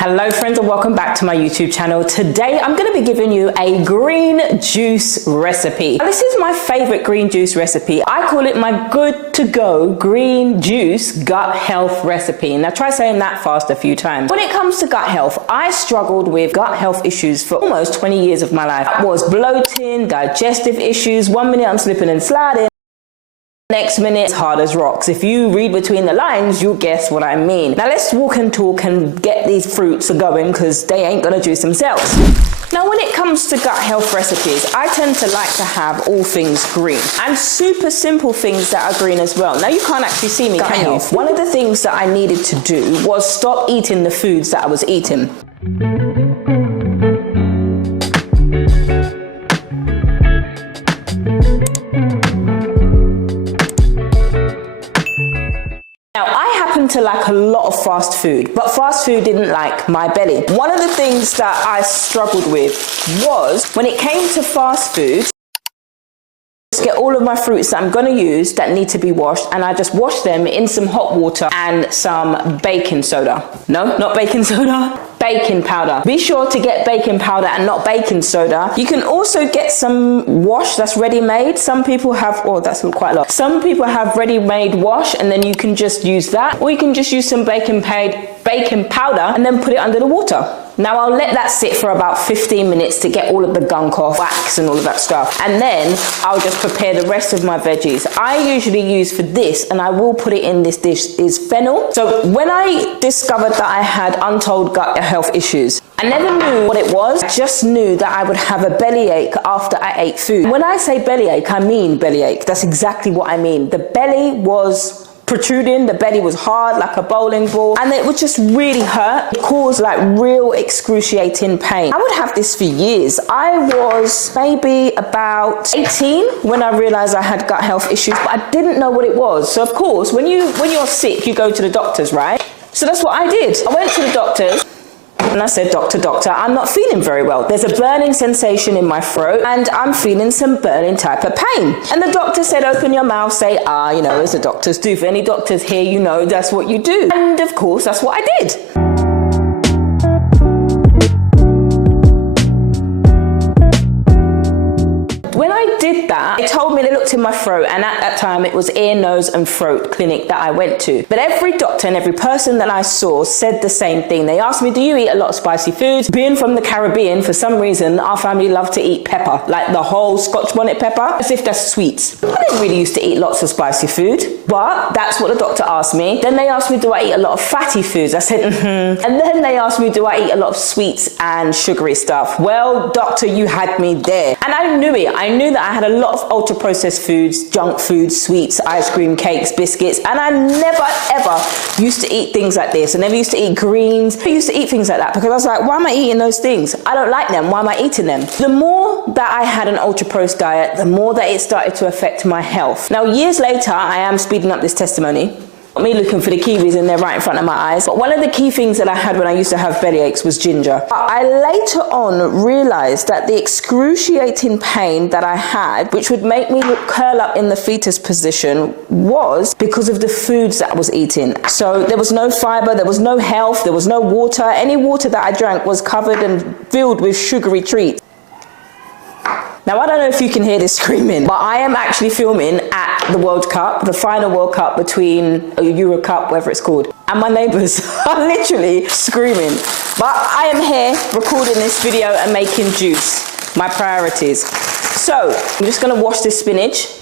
Hello friends and welcome back to my YouTube channel. Today I'm going to be giving you a green juice recipe. Now, this is my favorite green juice recipe. I call it my good to go green juice gut health recipe. Now try saying that fast a few times. When it comes to gut health, I struggled with gut health issues for almost 20 years of my life. That was bloating, digestive issues. One minute I'm slipping and sliding. Next minute, it's hard as rocks. If you read between the lines, you'll guess what I mean. Now let's walk and talk and get these fruits going because they ain't gonna juice themselves. Now when it comes to gut health recipes, I tend to like to have all things green and super simple things that are green as well. Now you can't actually see me, can you? One of the things that I needed to do was stop eating the foods that I was eating. Now, I happen to like a lot of fast food, but fast food didn't like my belly. One of the things that I struggled with was when it came to fast food, just get all of my fruits that I'm going to use that need to be washed, and I just wash them in some hot water and some baking soda. No, not baking soda. Baking powder. Be sure to get baking powder and not baking soda. You can also get some wash that's ready-made. Some people have, oh, that's quite a lot. Some people have ready-made wash and then you can just use that, or you can just use some baking powder and then put it under the water. Now I'll let that sit for about 15 minutes to get all of the gunk off, wax and all of that stuff. And then I'll just prepare the rest of my veggies. I usually use for this, and I will put it in this dish, is fennel. So when I discovered that I had untold gut health issues, I never knew what it was. I just knew that I would have a bellyache after I ate food. When I say bellyache, I mean bellyache. That's exactly what I mean. The belly was protruding, the belly was hard like a bowling ball, and it would just really hurt. It caused like real excruciating pain. I would have this for years. I was maybe about 18 when I realized I had gut health issues, but I didn't know what it was. So of course, when you're sick, you go to the doctors, right? So that's what I did. I went to the doctors and I said, doctor, I'm not feeling very well. There's a burning sensation in my throat and I'm feeling some burning type of pain. And the doctor said, open your mouth, say, you know, as the doctors do. For any doctors here, you know, that's what you do. And of course, that's what I did. When I did that, they told me they looked in my throat, and at that time it was ear, nose and throat clinic that I went to. But every doctor and every person that I saw said the same thing. They asked me, do you eat a lot of spicy foods? Being from the Caribbean, for some reason, our family loved to eat pepper, like the whole Scotch bonnet pepper, as if that's sweets. I didn't really used to eat lots of spicy food, but that's what the doctor asked me. Then they asked me, do I eat a lot of fatty foods? I said, And then they asked me, do I eat a lot of sweets and sugary stuff? Well, doctor, you had me there. And I knew it. I knew that I had a lot of ultra processed foods, junk foods, sweets, ice cream, cakes, biscuits, and I never ever used to eat things like this. I never used to eat greens. I used to eat things like that because I was like, why am I eating those things? I don't like them. Why am I eating them? The more that I had an ultra processed diet, the more that it started to affect my health. Now, years later, I am speeding up this testimony. Me looking for the kiwis and they're right in front of my eyes. But one of the key things that I had when I used to have belly aches was ginger. I later on realized that the excruciating pain that I had, which would make me curl up in the fetus position, was because of the foods that I was eating. So there was no fiber, there was no health, there was no water. Any water that I drank was covered and filled with sugary treats. Now, I don't know if you can hear this screaming, but I am actually filming at the World Cup, the final World Cup between Euro Cup, whatever it's called. And my neighbors are literally screaming. But I am here recording this video and making juice, my priorities. So I'm just gonna wash this spinach.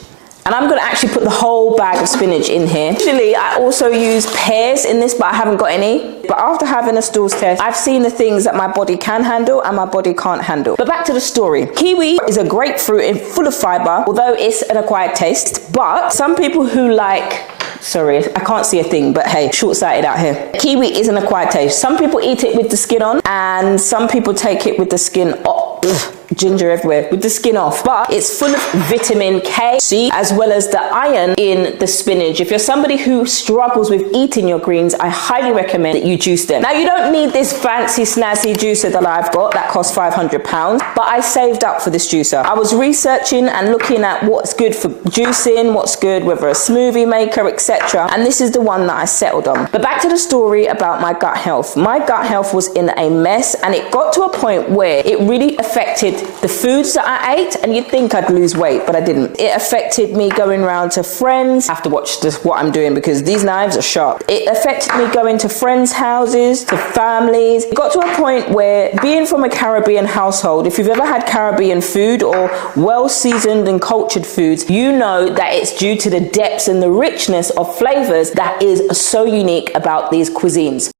And I'm going to actually put the whole bag of spinach in here. Usually I also use pears in this, but I haven't got any. But after having a stools test, I've seen the things that my body can handle and my body can't handle. But back to the story. Kiwi is a great fruit and full of fiber, although it's an acquired taste. But some people who like, sorry, I can't see a thing, but hey, short-sighted out here. Kiwi is an acquired taste. Some people eat it with the skin on and some people take it with the skin off. ginger everywhere with the skin off, but it's full of vitamin K, C, as well as the iron in the spinach. If you're somebody who struggles with eating your greens, I highly recommend that you juice them. Now, you don't need this fancy snazzy juicer that I've got that costs £500, but I saved up for this juicer. I was researching and looking at what's good for juicing, what's good, whether a smoothie maker, etc. And this is the one that I settled on. But back to the story about my gut health. My gut health was in a mess, and it got to a point where it really affected the foods that I ate, and you'd think I'd lose weight, but I didn't. It affected me going around to friends. I have to watch what I'm doing because these knives are sharp. It affected me going to friends' houses, to families. It got to a point where, being from a Caribbean household, if you've ever had Caribbean food or well-seasoned and cultured foods, you know that it's due to the depths and the richness of flavors that is so unique about these cuisines.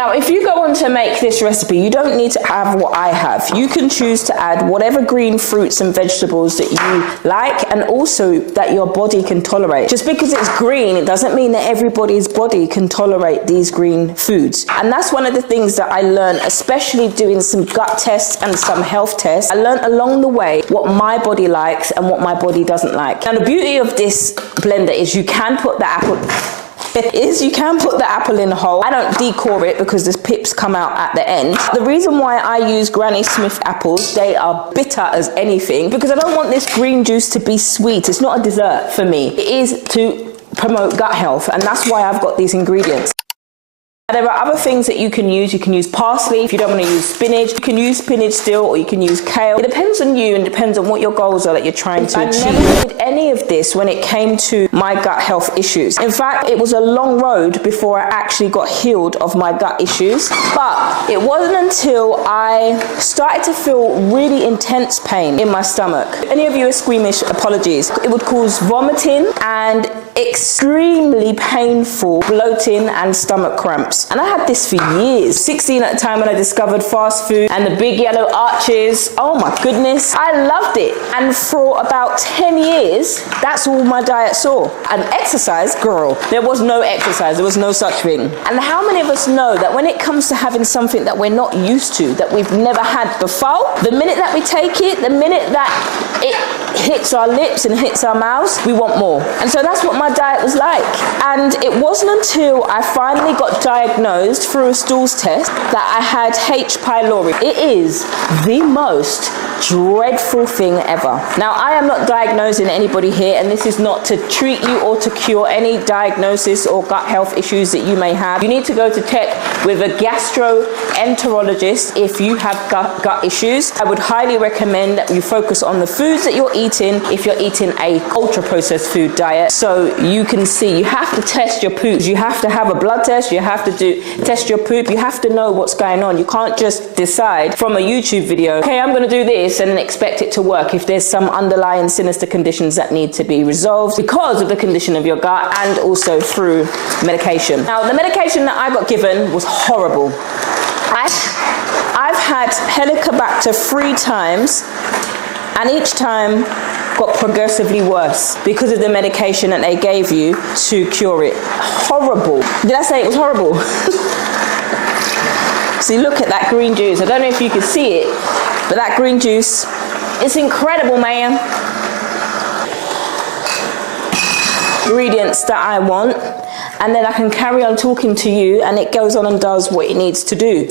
Now, if you go on to make this recipe, you don't need to have what I have. You can choose to add whatever green fruits and vegetables that you like, and also that your body can tolerate. Just because it's green, it doesn't mean that everybody's body can tolerate these green foods. And that's one of the things that I learned, especially doing some gut tests and some health tests. I learned along the way what my body likes and what my body doesn't like. Now, the beauty of this blender is you can put the apple in whole. I don't decor it because the pips come out at the end. The reason why I use Granny Smith apples, they are bitter as anything, because I don't want this green juice to be sweet. It's not a dessert for me. It is to promote gut health, and that's why I've got these ingredients. There are other things that you can use. You can use parsley. If you don't want to use spinach, you can use spinach still, or you can use kale. It depends on you and depends on what your goals are that you're trying to achieve. I never did any of this when it came to my gut health issues. In fact, it was a long road before I actually got healed of my gut issues. But it wasn't until I started to feel really intense pain in my stomach. If any of you are squeamish, apologies. It would cause vomiting and extremely painful bloating and stomach cramps. And I had this for years. 16 at the time when I discovered fast food and the big yellow arches. Oh my goodness, I loved it. And for about 10 years, that's all my diet saw. And exercise, girl, there was no exercise. There was no such thing. And how many of us know that when it comes to having something that we're not used to, that we've never had before, the minute that we take it, the minute that it hits our lips and hits our mouths, we want more. And so that's what my diet was like. And it wasn't until I finally got diagnosed through a stools test that I had H. pylori. It is the most dreadful thing ever. Now, I am not diagnosing anybody here, and this is not to treat you or to cure any diagnosis or gut health issues that you may have. You need to go to check with a gastroenterologist if you have gut issues. I would highly recommend that you focus on the foods that you're eating if you're eating a ultra processed food diet, so you can see. You have to test your poops. You have to have a blood test. You have to test your poop. You have to know what's going on. You can't just decide from a YouTube video, okay, I'm going to do this, and then expect it to work if there's some underlying sinister conditions that need to be resolved because of the condition of your gut, and also through medication. Now, the medication that I got given was horrible. I've had Helicobacter 3 times, and each time got progressively worse because of the medication that they gave you to cure it. Horrible. Did I say it was horrible? See, look at that green juice. I don't know if you can see it, but that green juice, it's incredible, man. Ingredients that I want, and then I can carry on talking to you, and it goes on and does what it needs to do.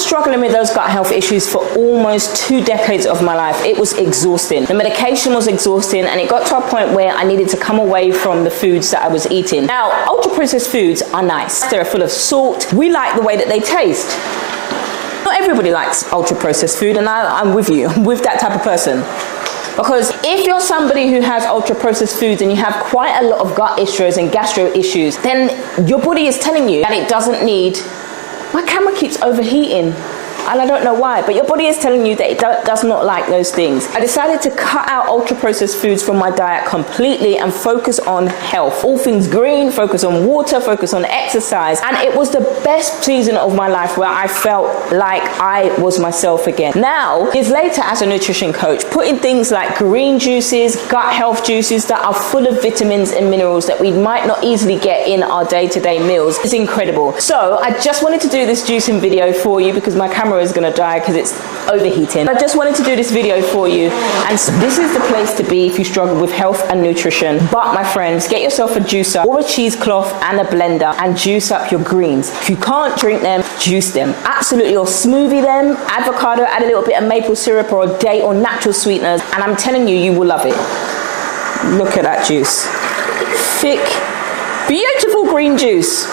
Struggling with those gut health issues for almost 2 decades of my life, it was exhausting. The medication was exhausting, and it got to a point where I needed to come away from the foods that I was eating. Now, ultra processed foods are nice. They're full of salt. We like the way that they taste. Not everybody likes ultra processed food, and I'm with you. I'm with that type of person. Because if you're somebody who has ultra processed foods and you have quite a lot of gut issues and gastro issues, then your body is telling you that it doesn't need. My camera keeps overheating. and I don't know why, but your body is telling you that it does not like those things. I decided to cut out ultra-processed foods from my diet completely and focus on health. All things green, focus on water, focus on exercise, and it was the best season of my life where I felt like I was myself again. Now, years later as a nutrition coach, putting things like green juices, gut health juices that are full of vitamins and minerals that we might not easily get in our day-to-day meals is incredible. So I just wanted to do this juicing video for you because my camera is going to die because it's overheating. I just wanted to do this video for you, and this is the place to be if you struggle with health and nutrition. But my friends, get yourself a juicer or a cheesecloth and a blender and juice up your greens. If you can't drink them, juice them. Absolutely, or smoothie them, avocado, add a little bit of maple syrup or a date or natural sweeteners, and I'm telling you, you will love it. Look at that juice. Thick, beautiful green juice.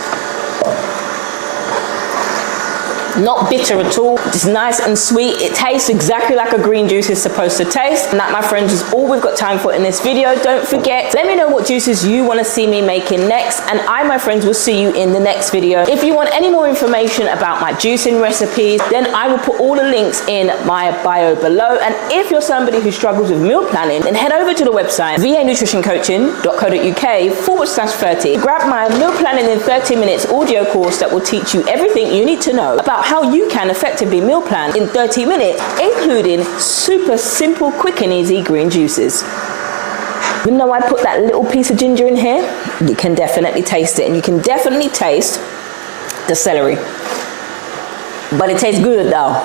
Not bitter at all, just nice and sweet. It tastes exactly like a green juice is supposed to taste. And that, my friends, is all we've got time for in this video. Don't forget, let me know what juices you want to see me making next, and I, my friends, will see you in the next video. If you want any more information about my juicing recipes, then I will put all the links in my bio below. And if you're somebody who struggles with meal planning, then head over to the website vanutritioncoaching.co.uk/30. Grab my meal planning in 30 minutes audio course that will teach you everything you need to know about how you can effectively meal plan in 30 minutes, including super simple, quick and easy green juices. Even though I put that little piece of ginger in here, you can definitely taste it, and you can definitely taste the celery. But it tastes good though.